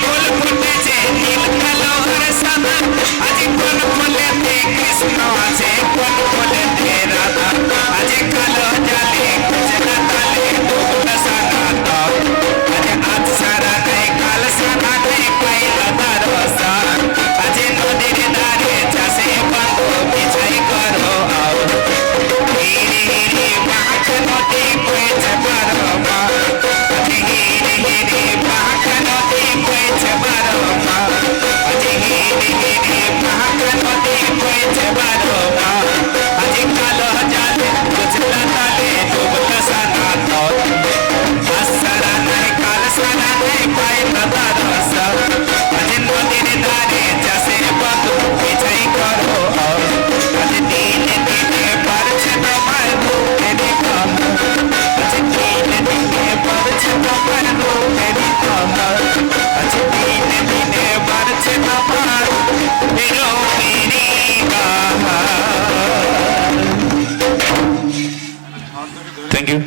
ফুল ফুটেছে নীল কালো আর সাদা আজ কোন ফুলেতে কৃষ্ণ আছে কোন ফুলেতে রাধা আজ কালো জালে কুচনা তালে ডুবলা সানা দাও আজ আজ সারা নাই কাল সারা নাই পাইলা দরসা আজ নদীর ধারে চাষে বন্ধু বিছাই করো আও হিরি হিরি বাঁক নদী কইছে বারো মা আজ হিরি হিরি বাঁক নদী কইছে বারো মা আজ হিরি হিরি বাঁক নদী কইছে বারো মা আজ কালো জালে কুচলা তালে ডুবলা সানা দাও আজ সারা নাই কাল সারা নাই পাইলা দরসা আজ নদীর ধারে চাষে বন্ধু বিছাই করো আও আজ দিনে দিনে বাড়ছে তোমার বুকের কামড় আজ দিনে দিনে বাড়ছে তোমার বুকের কামড় আজ দিনে দিনে বাড়ছে তোমার বিরহেরই বাহার। Thank you.